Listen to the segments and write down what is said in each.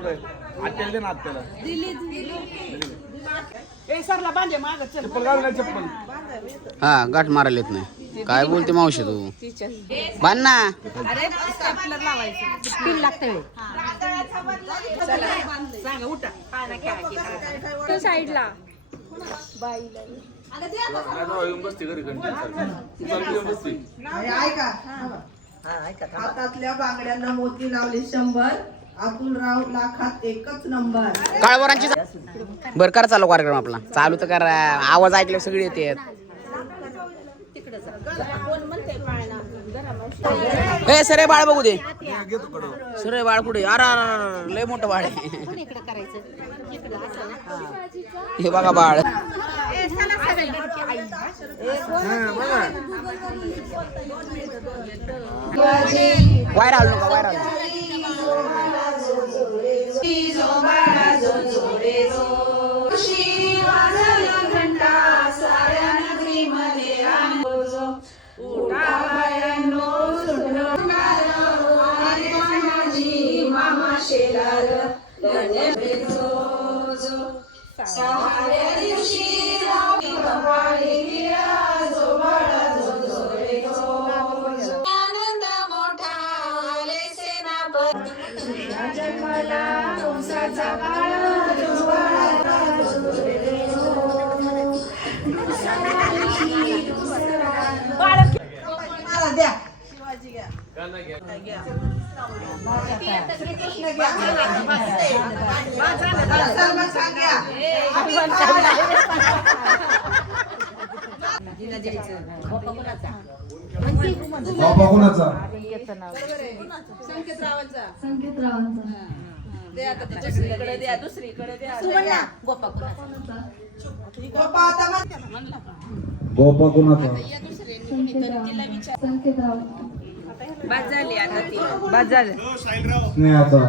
पुढे आत्याला दे ना आत्याला. चप्पल घालून ये, चप्पल. हा गाठ मारायला येत नाही. काय बोलते मावशी तू? बांध ना. साईडला हातातल्या बांगड्यांना मोती लावले 100. अतुलराव लाखात एकच नंबर. काळवरांची बर कर चालू कार्यक्रम आपला. चालू तर करा. आवाज ऐकले सगळे येते. ए सरे बाळ बघू दे. सरे बाळ कुठे? अरे लय मोठं बाळ आहे. हे बघा बाळ. वायर आलो नका वायर आलो. गोपा कुणाचा? स्नेहाचा.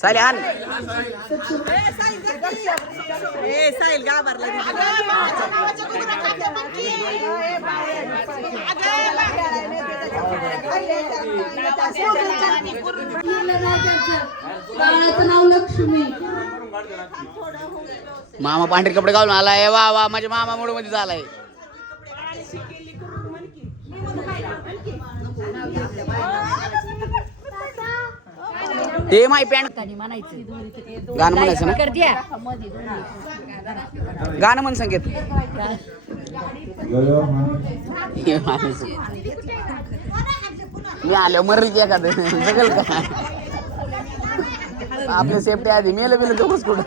चालेल आण. साहिल गाभारला. नाव लक्ष्मी. मामा पांढरे कपडे घालून आलाय. वा वा माझ्या मामा मूड मध्ये झालाय. ते माय पॅन्ट गाणं म्हणायचं ना. गाणं म्हण संगीत. मी आलो मरल की एखादं जगल का? आपल्या सेफ्टी आधी मेलं बिलं दोघंच कुठं.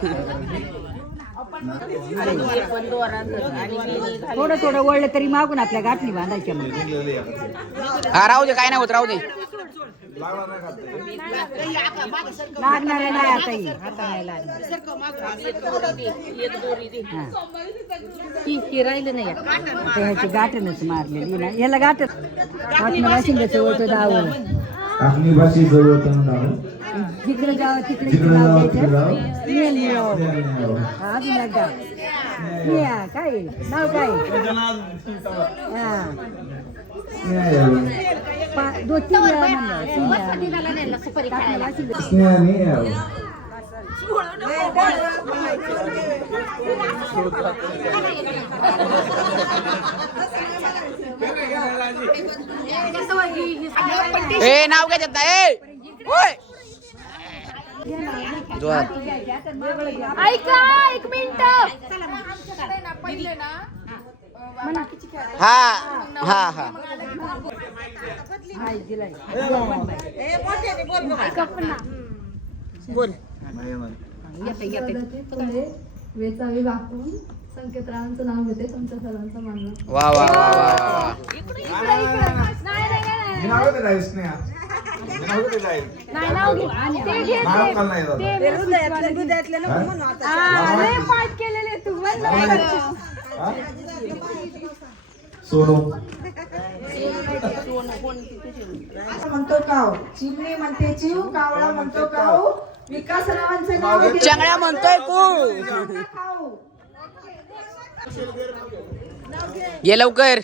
थोडं थोडं वळलं तरी मागून आपल्या गाठणी बांधायच्या. हा राहू दे काय नाही होत राहू दे. लागणार नाही आता नाही लागणार. राहिलं नाही ह्याची गाठणच मारलेली ना. याला गाठत वाशिंगाचं होतं धावून जिकडे जावं तिकडे अजून एकदा काय नाव काय? दोन तीन वेळा म्हणलं सुपारी ए नाव काय देता? ए ओय ऐका एक मिनिट. हा हा हा बोल. वेचावी वाकून संकेतरावांचं नाव घेते. तुमच्या सर्वांचं मानलं. वा वा वा वा. सोनू म्हणतो काव, चिमणी म्हणते चिव, कावळा म्हणतो काऊ, विकासरावांचं नाव घेते चांगल्या म्हणतोय कू खाऊ. ये लवकर.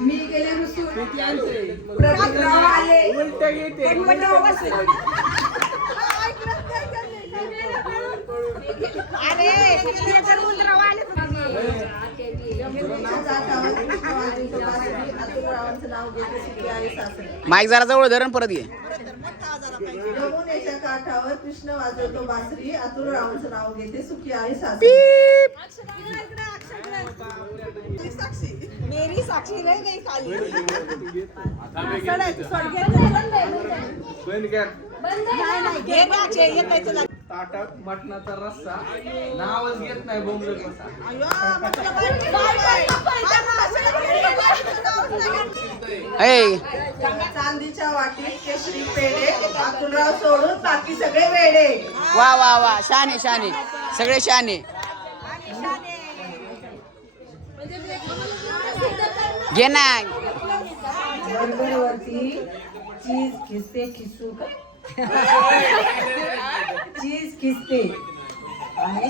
मी गेले रुसून प्रतीकराव आले. जमिनीच्या जातावर कृष्णवाजीचं बासरी, अतुलरावांचं नाव घेते सुखी आहे सासरे. माईक जरा जवळ धरण परत ये. यमुनेच्या काठावर कृष्ण वाजवतो बासरी, अतुलरावांचं नाव घेते सुखी आहे सासरे. मेरी साक्षी रह गई खाली. ताटात मटणाचा रस्सा नावच घेत नाही बोंबलत बसा. ए चांदीच्या वाटीत केशरी पेढे, अतुलराव सोडून बाकी सगळे वेडे. वा वा वा शाने शाने सगळे शाने. घे ना. बर्गरवरती चीज खिसते खिसू का? चीज खिसते आणि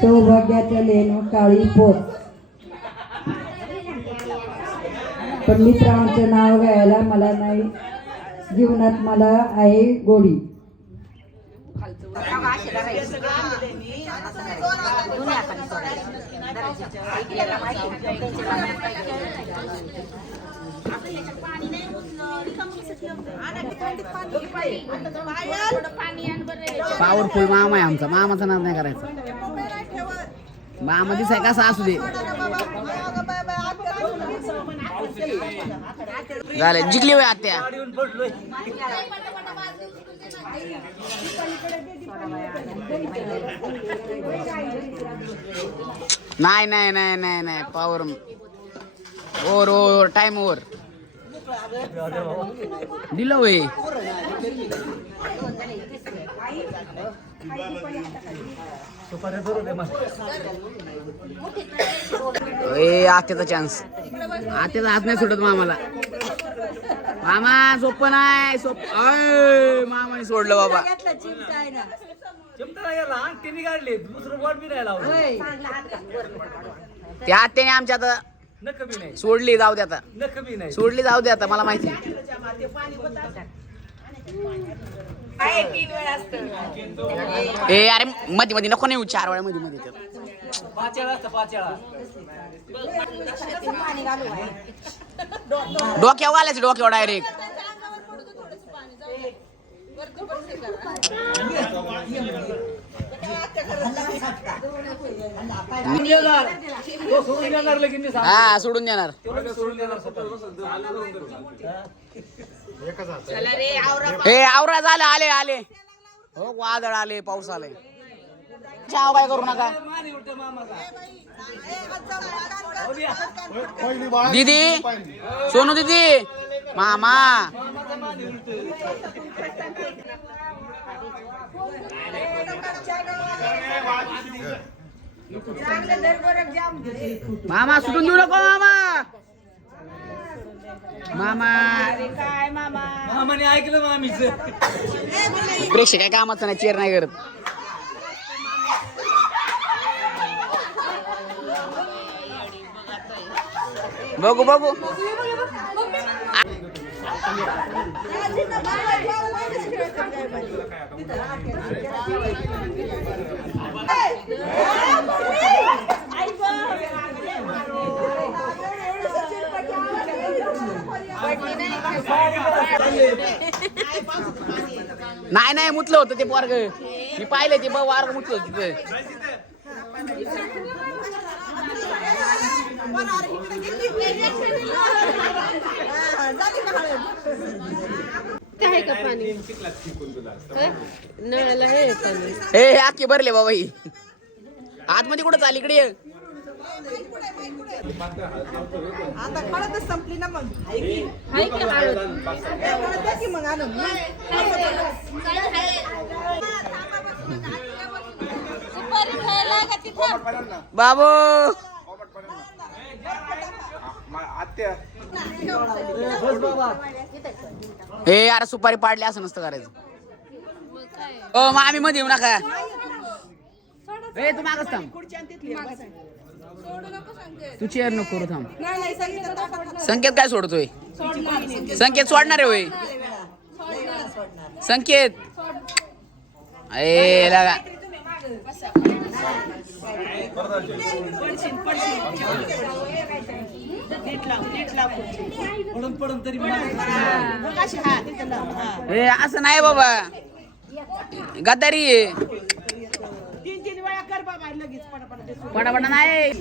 सौभाग्याच्या लेणू काळी पोच. पण मित्रांचं नाव घ्यायला मला नाही, जीवनात मला आहे गोडी. पॉवरफुल मामा आहे आमचा. मामाचा नाद नाही करायचा. मामा दिसाय कसा असू दे. झाले जिंकली होय आत्या. नाही नाही नाही नाही नाही power over over time over दिलं होय. आत्याचा चान्स. आत्याचा हात नाही सुटत मामाला. मामा सोपं नाही मामाने सोडलं बाबा. त्या आत्याने आमच्या आता सोडली जाऊ दे आता. सोडली जाऊ दे आता मला माहिती. ए अरे मध्ये मध्ये नको नाही 4 वेळा मध्ये मध्ये. डोक्यावर आल्याच डोक्यावर डायरेक्ट. हा सोडून देणार. हे आवरा झालं. आले आले हो वादळ आले पाऊस आले. चाव काय करू नका. दीदी सोनू दीदी मामा मामा सुटून देऊ नको मामा. मामा मामाने ऐकलं मामीच. प्रेक्षक काय कामाचं नाही. चेअर नाही करत. बघू बघू. नाही नाही मुतलं होतं ते पोरग. मी पाहिलं ते वारग मुतलं होतं तिथे. आहे का पाणी नळाला हे पाणी हे आखी भरले बाबा ही. आतमध्ये कुठं चाल इकडे ये. आता हळदच संपली ना मग हळद द्या की मग आणून बाबू हे यार सुपारी पाडली असं नसतं करायचं. हो मग आम्ही मध्ये येऊ नका. ए तू मागच थांब. तू चेअर नको करू थांब. संकेत काय सोडतोय? संकेत सोडणार आहे होय. संकेत ए लागा ए असं नाही बाबा गद्दारी आहे. पटापटा नाही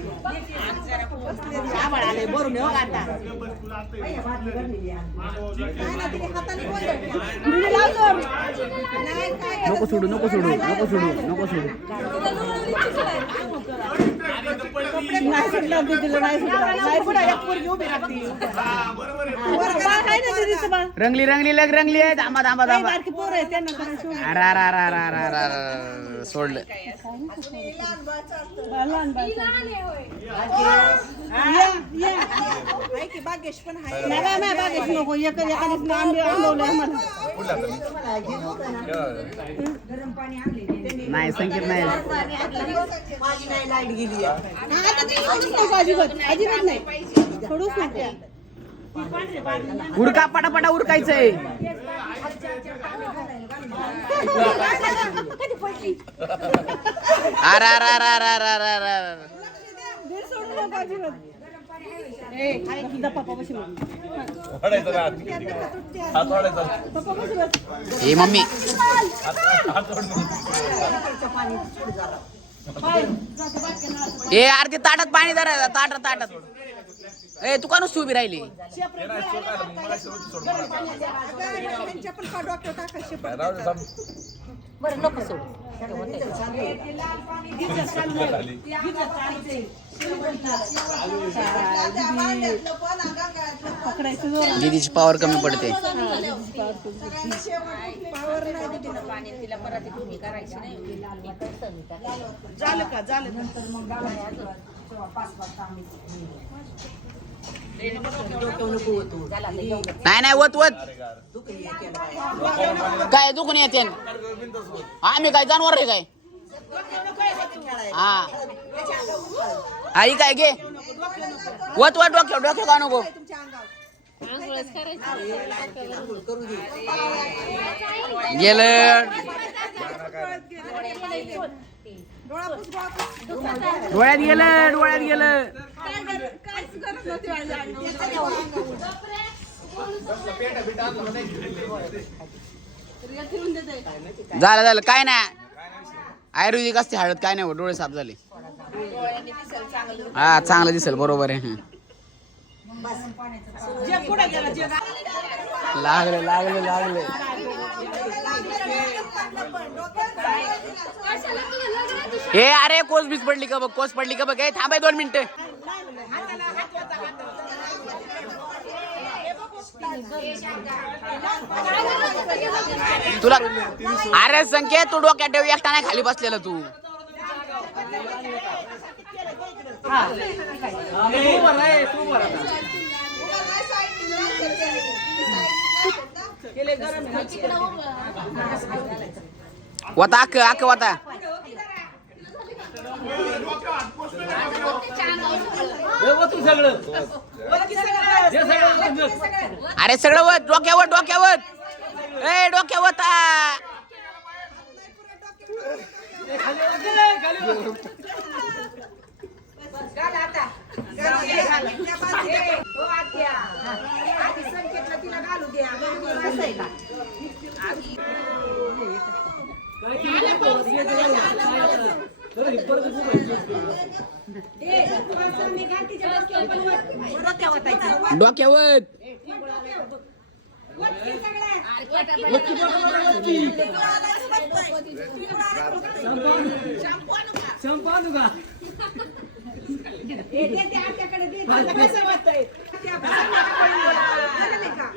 नको सोडू नको सोडू नको सोडू नको सोडू. रंगली रंगली लग रंगली आहे. थांबा थांबा थांबा. अरे सोडलं. बागेश पण नाही संकेत नाही. अजिबात नाही थोडूच नाही उरका पटापटा उरकायचंय. अरे अरे अरे अरे अरे अरे अरे ए मम्मी ए अर्धी ताटात पाणी धरायचं. ताटात ताटात ए तू का नुसती उभी राहिली? दीदीची पावर कमी पडते. झालं का झालं नाही नाही वत वत काय दुखून येते. आम्ही काय जानवर आहे काय? हा आई काय घे वत वत डोक्या डोक्या का नको. गेलं डोळ्यात गेलं डोळ्यात गेलं. झालं झालं काय नाही. आयुर्वेदिक असते हळद काय नाही. डोळे साफ झाले. हा चांगलं दिसेल बरोबर आहे. लागले लागले लागले. हे अरे कोस बीस पडली का बघ. कोस पडली का बघ. हे थांबाय 2 मिनिटं. तुला अरे संकेत तू डोक्यात ठेव. एकटा नाही खाली बसलेला तू. वता अक्क अक्क वता. अरे सगळं वत डोक्यावर डोक्यावर. ए डोक्यावर डोक्यावर. संपादू का आमच्याकडे दे. आता कसं वाटतंय? त्या संध्याकाळी झालं का?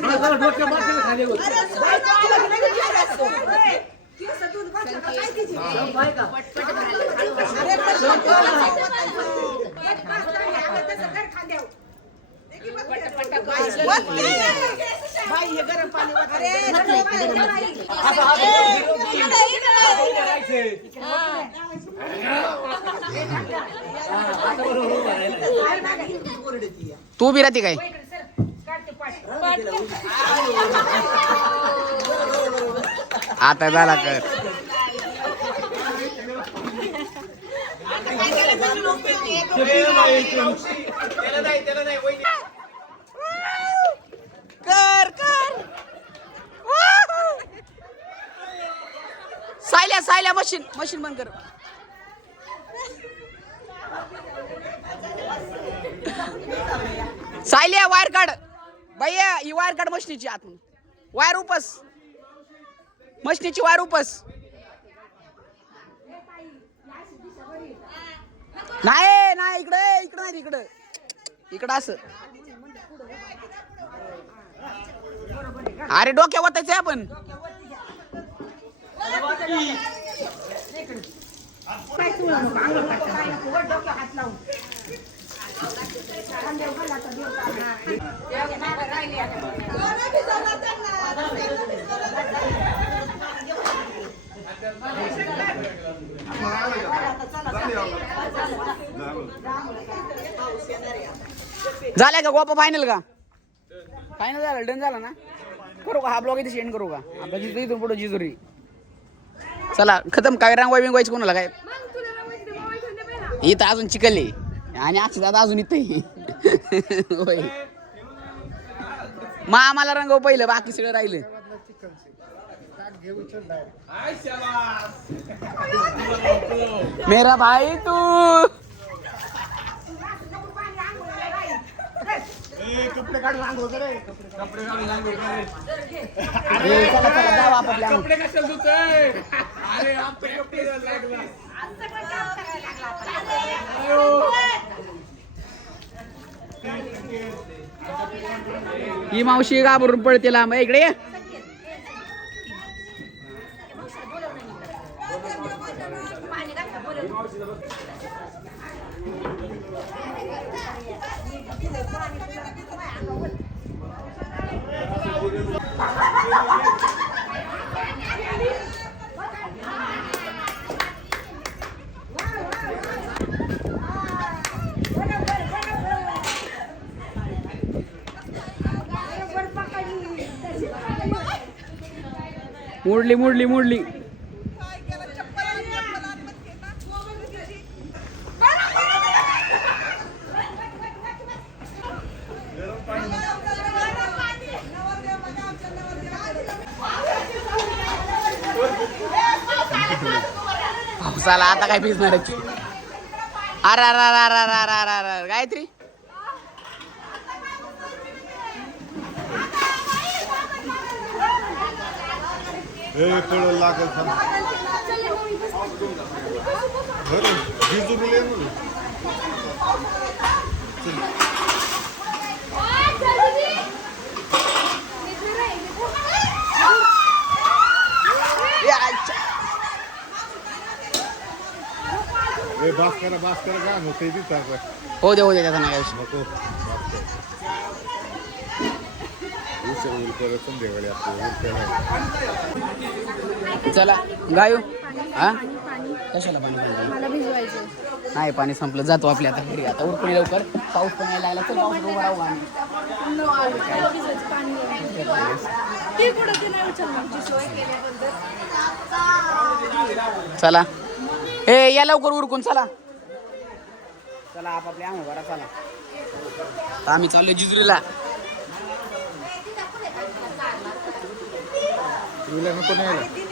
मग 5 डोक्या बाजूला खाली होत केस दूध घातलं का काय तिची? संपाय का बाई हे गरम पाणी तू बी राहते काय आता झाला कर कर कर सायल्या सायल्या मशीन मशीन बंद कर सायल्या वायर काढ भैया ही वायर काढ मशीनीची आतून वायर उपस मशीनीची वायर उपस नाही नाही इकडे इकडे नाही इकडे इकडं असं अरे डोक्या वाटायचं आपण झालंय का गोपा फायनल का फायनल झालं डन झाला ना करू का हा ब्लॉग इथे सेंड करू का आपला जिजू इथून पुढे जिजुरी चला खतम काय रांगवाय बिंगवायचं कोणाला काय इथं अजून चिकलले आणि अक्षय दादा अजून इथे होय मग आम्हाला रंगव पहिलं बाकी सगळं राहिलं मेरा भाई तू कपडे काढून अंघोळ करे कपडे काढून अंघोळ करे चला चला जाऊ आपापल्या अंगणात. कपडे कशाला धुतोय अरे आपले कपडे लागला ही मावशी घाबरून पळते लांब इकडे ये. मोडली मोडली मोडली पावसाला आता काय भिजणार आहे अरे अरे अरे अरे अरे अरे अरे गायत्री लागेल भास्कर का होते हो दे त्याचा नाही विषय नको चला गायो हा कशाला पाणी पाणी मला भिजवायचं नाही पाणी संपलं जातो आपल्या आता घरी आता उरकून लवकर पाऊस पण यायला लागला चल पाऊस उभा राहू आम्ही चला ए या लवकर उरकून चला चला आपापल्या अंग भरा चला आम्ही चाललोय जिजुरीला नको नाही